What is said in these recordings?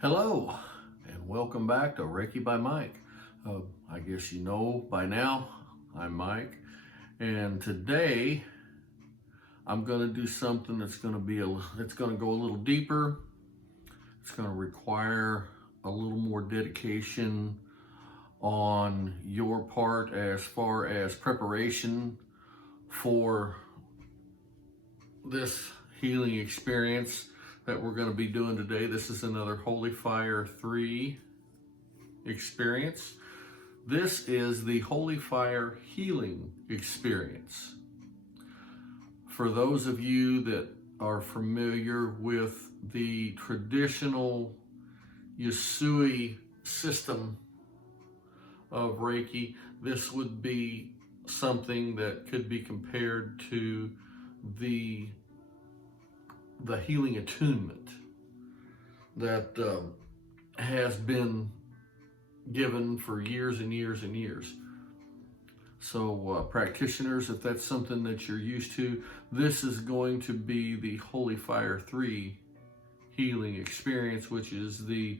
Hello, and welcome back to Reiki by Mike. I guess you know by now, I'm Mike, and today I'm going to do something that's going to it's going to go a little deeper. It's going to require a little more dedication on your part as far as preparation for this healing experience that we're going to be doing today. This is another Holy Fire 3 experience. This is the Holy Fire Healing Experience. For those of you that are familiar with the traditional Usui system of Reiki, this would be something that could be compared to the healing attunement that has been given for years and years and years. So practitioners, if that's something that you're used to, this is going to be the Holy Fire 3 healing experience, which is the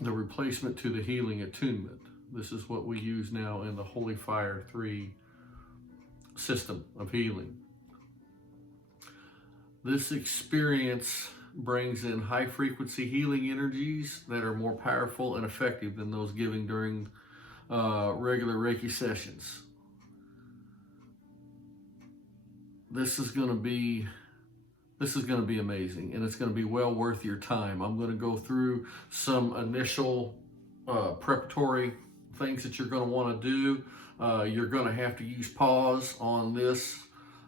replacement to the healing attunement. This is what we use now in the Holy Fire 3 system of healing. This experience brings in high frequency healing energies that are more powerful and effective than those given during regular Reiki sessions. This is going to be amazing, and it's going to be well worth your time. I'm going to go through some initial preparatory things that you're going to want to do. You're going to have to use pause on this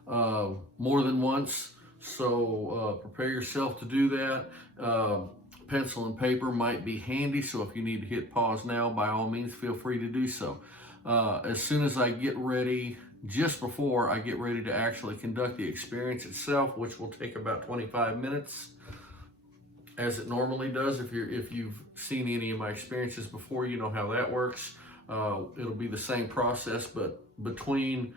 more than once. So prepare yourself to do that. Pencil and paper might be handy, so if you need to hit pause now, by all means, feel free to do so. As soon as I get ready, just before I get ready to actually conduct the experience itself, which will take about 25 minutes, as it normally does. If you've seen any of my experiences before, you know how that works. It'll be the same process, but between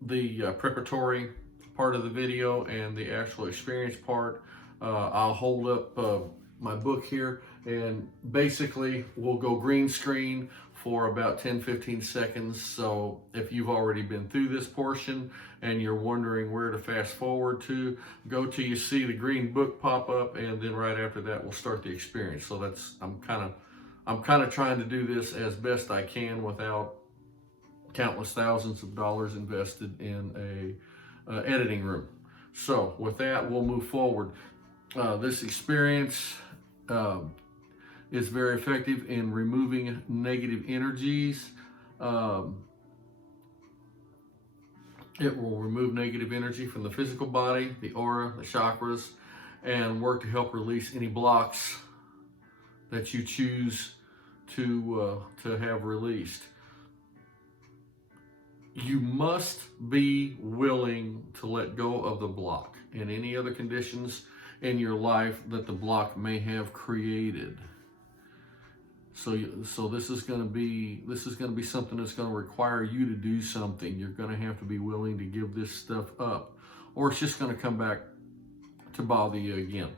the preparatory part of the video and the actual experience part, I'll hold up my book here, and basically we'll go green screen for about 10-15 seconds. So if you've already been through this portion and you're wondering where to fast forward to, go till you see the green book pop up, and then right after that we'll start the experience. So that's I'm kind of trying to do this as best I can without countless thousands of dollars invested in a editing room. So with that, we'll move forward. This experience is very effective in removing negative energies. It will remove negative energy from the physical body, the aura, the chakras, and work to help release any blocks that you choose to have released. You must be willing to let go of the block and any other conditions in your life that the block may have created. So this is going to be something that's going to require you to do something. You're going to have to be willing to give this stuff up, or it's just going to come back to bother you again.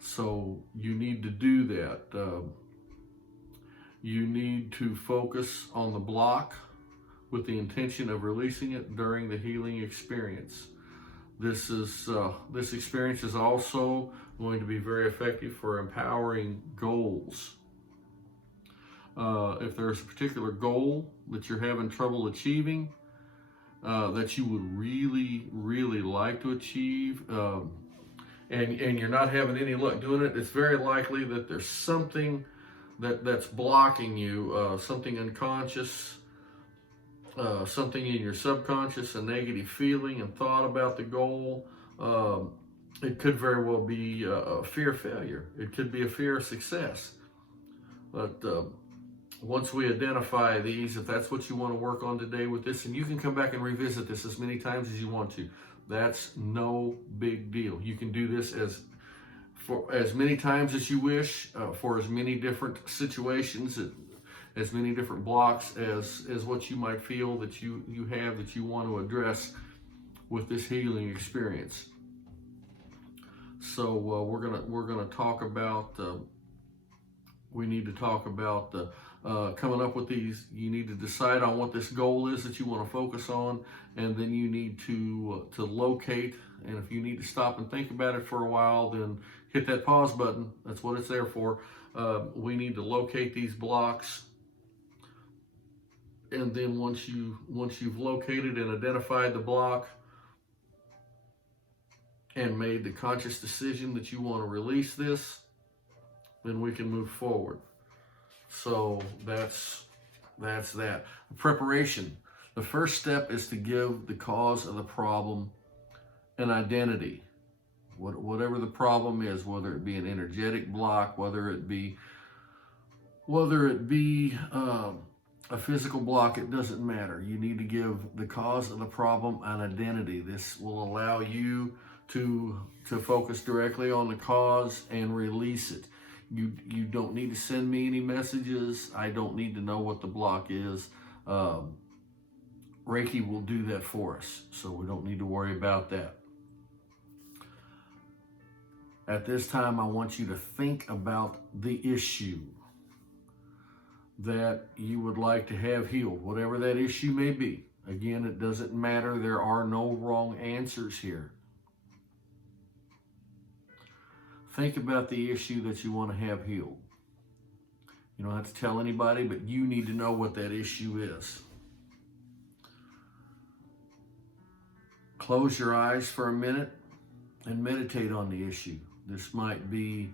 So you need to do that. You need to focus on the block with the intention of releasing it during the healing experience. This experience is also going to be very effective for empowering goals. If there's a particular goal that you're having trouble achieving, that you would really, really like to achieve, and you're not having any luck doing it, it's very likely that there's something that's blocking you, something unconscious, something in your subconscious, a negative feeling and thought about the goal. It could very well be a fear of failure. It could be a fear of success. But once we identify these, if that's what you want to work on today with this, and you can come back and revisit this as many times as you want to, that's no big deal. You can do this for as many times as you wish, for as many different situations, as many different blocks as what you might feel that you have that you want to address with this healing experience. So So we're gonna talk about. We need to talk about coming up with these. You need to decide on what this goal is that you want to focus on, and then you need to locate. And if you need to stop and think about it for a while, then hit that pause button. That's what it's there for. We need to locate these blocks, and then once you've located and identified the block and made the conscious decision that you want to release this, then we can move forward. So that's that. Preparation. The first step is to give the cause of the problem an identity. Whatever the problem is, whether it be an energetic block, whether it be a physical block, it doesn't matter. You need to give the cause of the problem an identity. This will allow you to focus directly on the cause and release it. You don't need to send me any messages. I don't need to know what the block is. Reiki will do that for us, so we don't need to worry about that. At this time, I want you to think about the issue that you would like to have healed, whatever that issue may be. Again, it doesn't matter. There are no wrong answers here. Think about the issue that you want to have healed. You don't have to tell anybody, but you need to know what that issue is. Close your eyes for a minute and meditate on the issue. This might be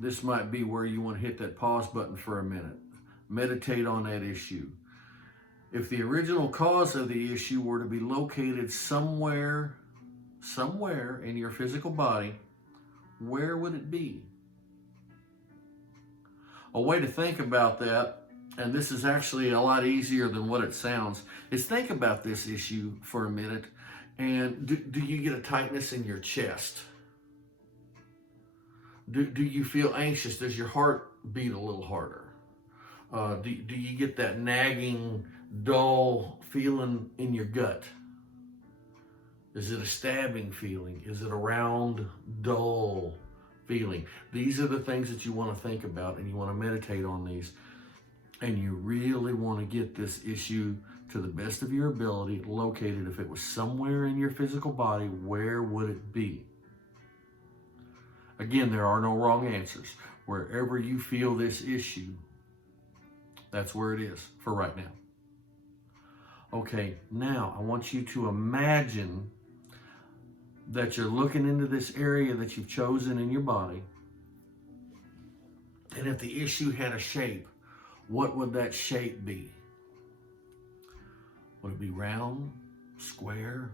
where you want to hit that pause button for a minute. Meditate on that issue. If the original cause of the issue were to be located somewhere in your physical body, where would it be? A way to think about that, and this is actually a lot easier than what it sounds, is think about this issue for a minute, and do you get a tightness in your chest? Do you feel anxious? Does your heart beat a little harder? Do you get that nagging, dull feeling in your gut? Is it a stabbing feeling? Is it a round, dull feeling? These are the things that you want to think about, and you want to meditate on these. And you really want to get this issue, to the best of your ability, located. If it was somewhere in your physical body, where would it be? Again, there are no wrong answers. Wherever you feel this issue, that's where it is for right now. Okay, now I want you to imagine that you're looking into this area that you've chosen in your body, and if the issue had a shape, what would that shape be? Would it be round, square?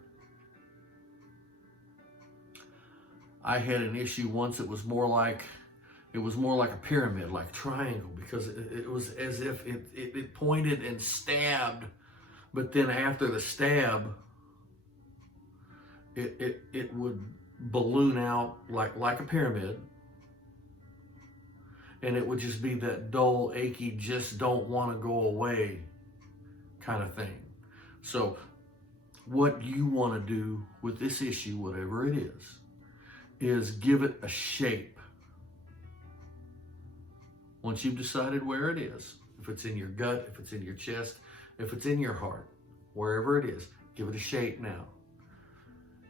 I had an issue once. It was more like a pyramid, like a triangle, because it was as if it pointed and stabbed, but then after the stab, it would balloon out like a pyramid, and it would just be that dull, achy, just don't want to go away kind of thing. So what you want to do with this issue, whatever it is give it a shape. Once you've decided where it is, if it's in your gut, if it's in your chest, if it's in your heart, wherever it is, give it a shape now.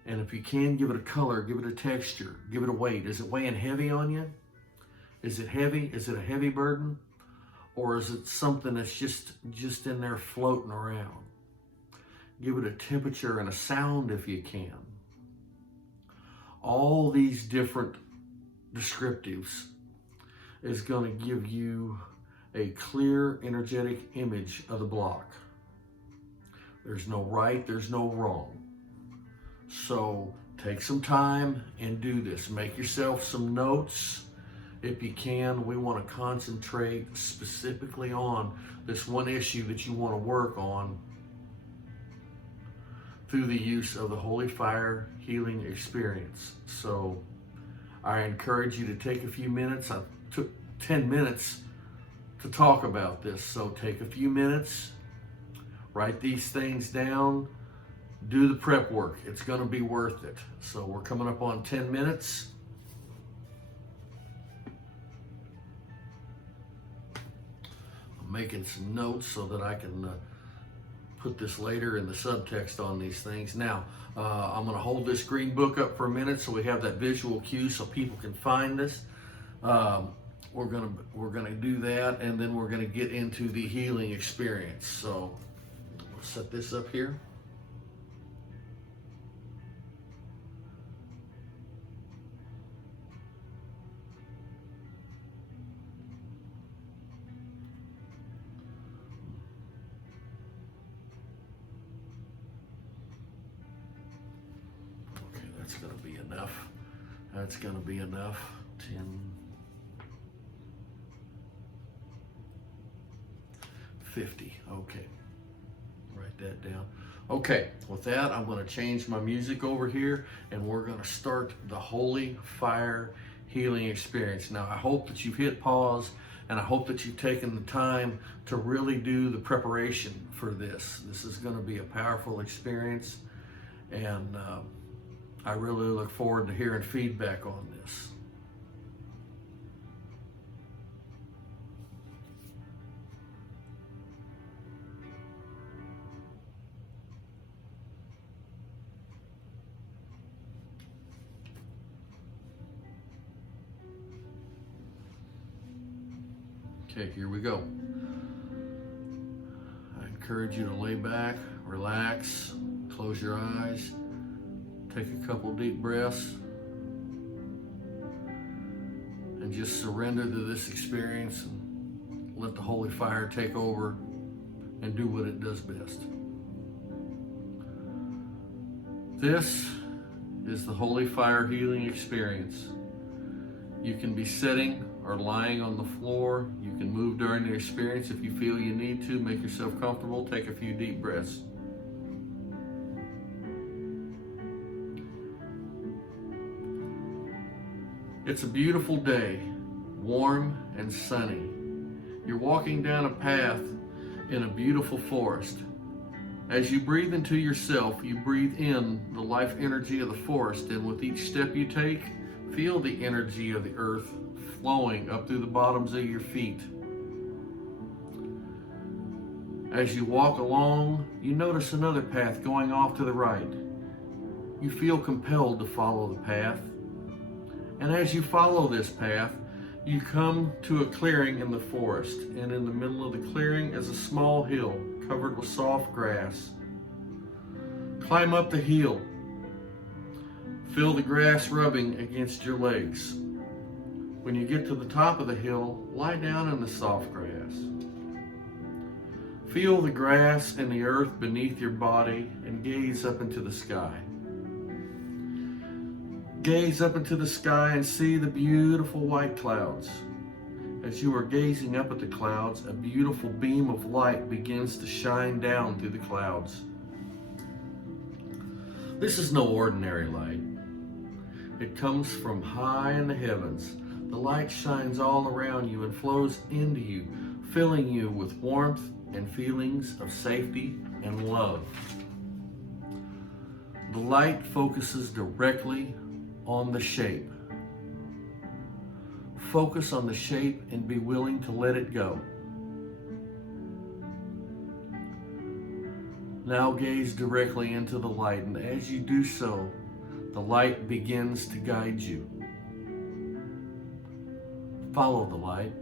And if you can, give it a color, give it a texture, give it a weight. Is it weighing heavy on you? Is it heavy? Is it a heavy burden? Or is it something that's just in there floating around? Give it a temperature and a sound if you can. All these different descriptives is going to give you a clear, energetic image of the block. There's no right, there's no wrong. So take some time and do this. Make yourself some notes. If you can, we want to concentrate specifically on this one issue that you want to work on through the use of the Holy Fire Healing Experience. So I encourage you to take a few minutes. I took 10 minutes to talk about this. So take a few minutes, write these things down, do the prep work. It's going to be worth it. So we're coming up on 10 minutes. making some notes so that I can put this later in the subtext on these things. Now, I'm going to hold this green book up for a minute so we have that visual cue so people can find this. We're gonna do that, and then we're gonna get into the healing experience. So we'll set this up here. Okay, that's gonna be enough. That's gonna be enough. 10, 50. Okay, write that down. Okay, with that, I'm going to change my music over here, and we're going to start the Holy Fire Healing Experience. Now, I hope that you've hit pause, and I hope that you've taken the time to really do the preparation for this. This is going to be a powerful experience, and I really look forward to hearing feedback on this. Okay, here we go. I encourage you to lay back, relax, close your eyes, take a couple deep breaths, and just surrender to this experience and let the Holy Fire take over and do what it does best. This is the Holy Fire Healing Experience. You can be sitting or lying on the floor. You can move during the experience if you feel you need to. Make yourself comfortable. Take a few deep breaths. It's a beautiful day, warm and sunny. You're walking down a path in a beautiful forest. As you breathe into yourself, you breathe in the life energy of the forest, and with each step you take, feel the energy of the earth flowing up through the bottoms of your feet. As you walk along, you notice another path going off to the right. You feel compelled to follow the path. And as you follow this path, you come to a clearing in the forest, and in the middle of the clearing is a small hill covered with soft grass. Climb up the hill. Feel the grass rubbing against your legs. When you get to the top of the hill, lie down in the soft grass. Feel the grass and the earth beneath your body and gaze up into the sky. Gaze up into the sky and see the beautiful white clouds. As you are gazing up at the clouds, a beautiful beam of light begins to shine down through the clouds. This is no ordinary light. It comes from high in the heavens. The light shines all around you and flows into you, filling you with warmth and feelings of safety and love. The light focuses directly on the shape. Focus on the shape and be willing to let it go. Now gaze directly into the light, and as you do so, the light begins to guide you. Follow the light.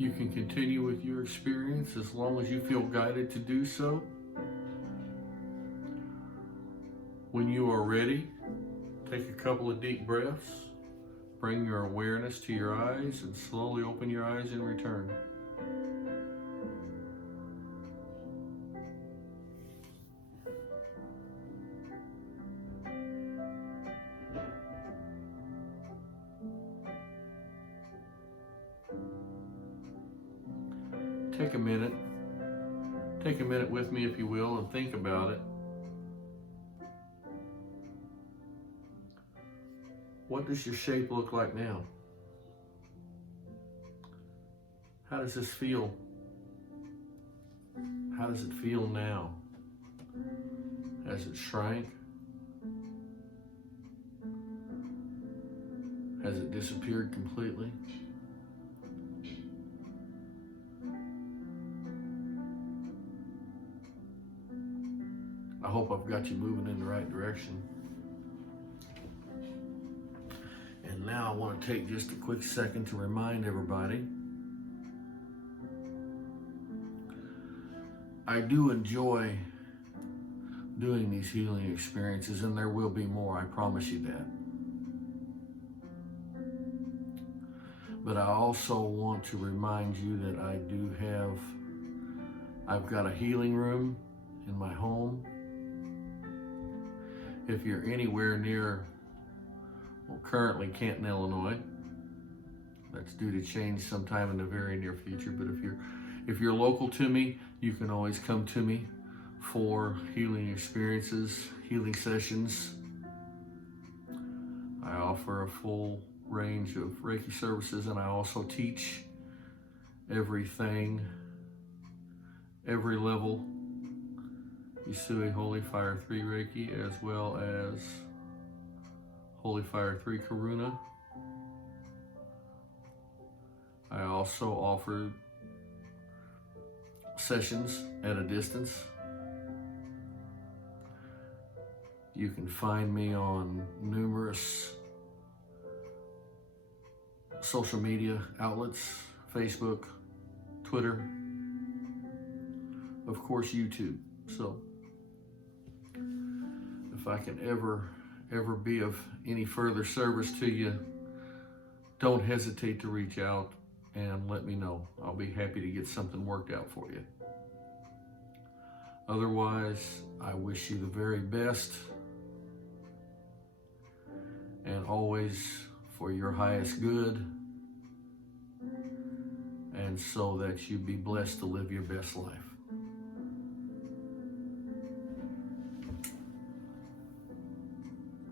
You can continue with your experience as long as you feel guided to do so. When you are ready, take a couple of deep breaths, bring your awareness to your eyes, and slowly open your eyes in return. Take a minute with me if you will, and think about it. What does your shape look like now? How does this feel? How does it feel now? Has it shrank? Has it disappeared completely? I hope I've got you moving in the right direction. And now I want to take just a quick second to remind everybody, I do enjoy doing these healing experiences, and there will be more, I promise you that. But I also want to remind you that I've got a healing room in my home. If you're anywhere near, well, currently Canton, Illinois, that's due to change sometime in the very near future. But if you're local to me, you can always come to me for healing experiences, healing sessions. I offer a full range of Reiki services, and I also teach everything, every level, Usui Holy Fire 3 Reiki, as well as Holy Fire 3 Karuna. I also offer sessions at a distance. You can find me on numerous social media outlets, Facebook, Twitter, of course YouTube. So if I can ever be of any further service to you, don't hesitate to reach out and let me know. I'll be happy to get something worked out for you. Otherwise, I wish you the very best, and always for your highest good, and so that you be blessed to live your best life.